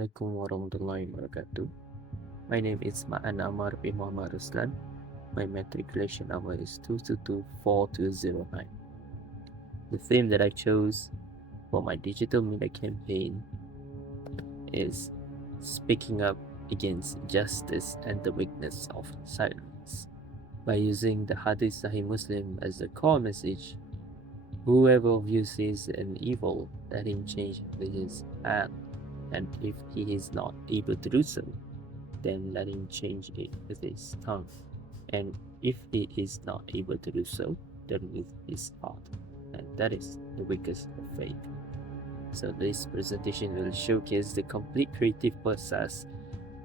Assalamualaikum warahmatullahi wabarakatuh. My name is Ammar bin Muhammad Ruslan. My matriculation number is 2224209. The theme that I chose for my digital media campaign is speaking up against injustice and the weakness of silence. By using the Hadith Sahih Muslim as the core message, whoever views an evil, let him change with his hand, and if he is not able to do so, then let him change it with his tongue, and if he is not able to do so, then with his heart, and that is the weakest of faith. So this presentation will showcase the complete creative process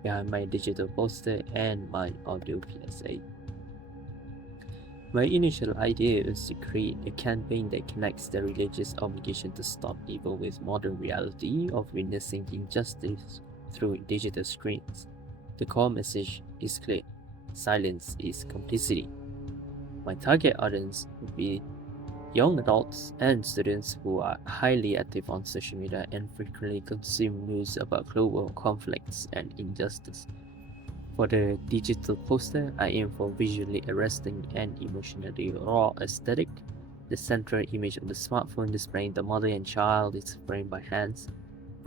behind my digital poster and my audio PSA. My initial idea is to create a campaign that connects the religious obligation to stop evil with modern reality of witnessing injustice through digital screens. The core message is clear: silence is complicity. My target audience would be young adults and students who are highly active on social media and frequently consume news about global conflicts and injustice. For the digital poster, I aim for visually arresting and emotionally raw aesthetic. The central image of the smartphone displaying the mother and child is framed by hands,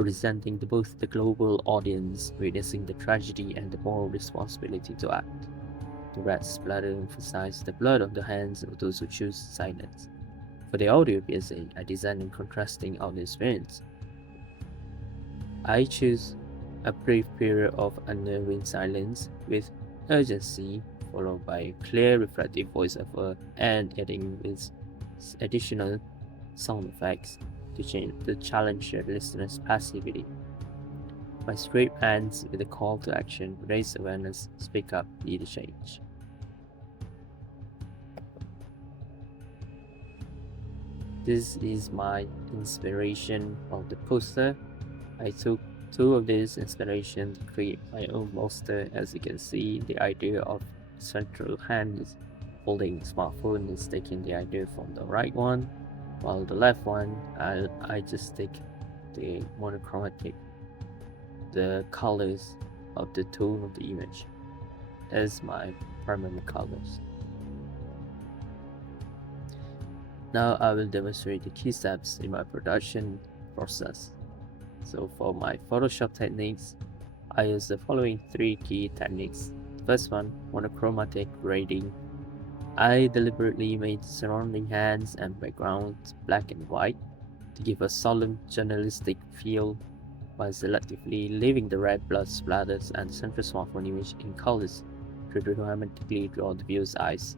presenting both the global audience witnessing the tragedy and the moral responsibility to act. The red splatter emphasizes the blood on the hands of those who choose silence. For the audio PSA, I designed a contrasting audio experience. I choose a brief period of unnerving silence with urgency, followed by a clear reflective voiceover and ending with additional sound effects to challenge the listener's passivity. My script ends with a call to action: raise awareness, speak up, be the change. This is my inspiration of the poster. I took two of these inspirations to create my own poster. As you can see, the idea of central hand is holding the smartphone is taking the idea from the right one, while the left one, I just take the monochromatic, the colors of the tone of the image as my primary colors. Now I will demonstrate the key steps in my production process. So for my Photoshop techniques, I use the following three key techniques. The first one, monochromatic grading. I deliberately made surrounding hands and backgrounds black and white to give a solemn journalistic feel, while selectively leaving the red blood splatters and central smartphone image in colors to dramatically draw the viewer's eyes.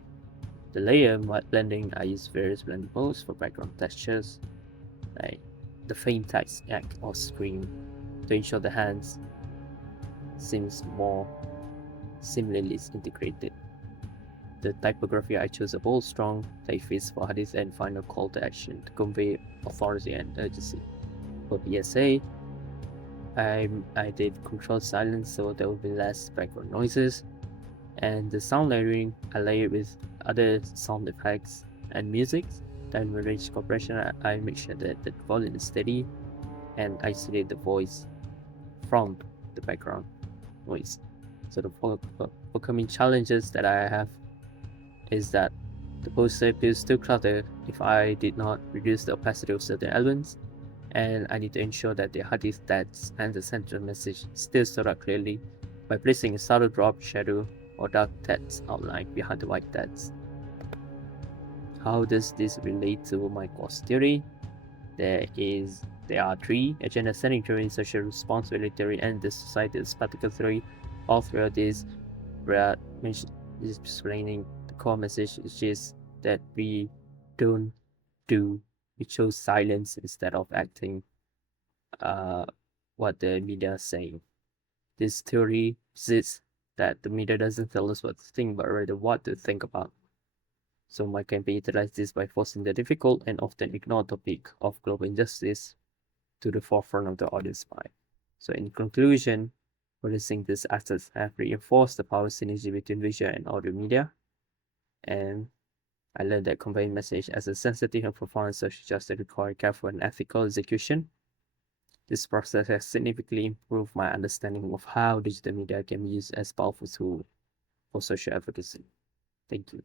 The layer blending, I use various blending modes for background textures, like the faint text act or screen, to ensure the hands seems more seamlessly integrated. The typography, I chose a bold, strong typeface for hadith and final call to action to convey authority and urgency. For PSA, I did controlled silence so there will be less background noises. And the sound layering, I layer with other sound effects and music. Then with range compression, I make sure that the volume is steady and isolate the voice from the background noise. So the upcoming challenges that I have is that the poster appears too cluttered if I did not reduce the opacity of certain elements, and I need to ensure that the hadith text and the central message still stood out clearly by placing a subtle drop, shadow, or dark text outline behind the white text. How does this relate to my course theory? There are three: agenda setting theory, social responsibility theory, and the societal spectacle theory. All three of these were explaining the core message, which is that we don't do, we chose silence instead of acting what the media is saying. This theory says that the media doesn't tell us what to think, but rather what to think about. So my campaign utilized this by forcing the difficult and often ignored topic of global injustice to the forefront of the audience mind. So in conclusion, releasing these assets have reinforced the power synergy between visual and audio media, and I learned that conveying message as a sensitive and profound social justice require careful and ethical execution. This process has significantly improved my understanding of how digital media can be used as a powerful tool for social advocacy. Thank you.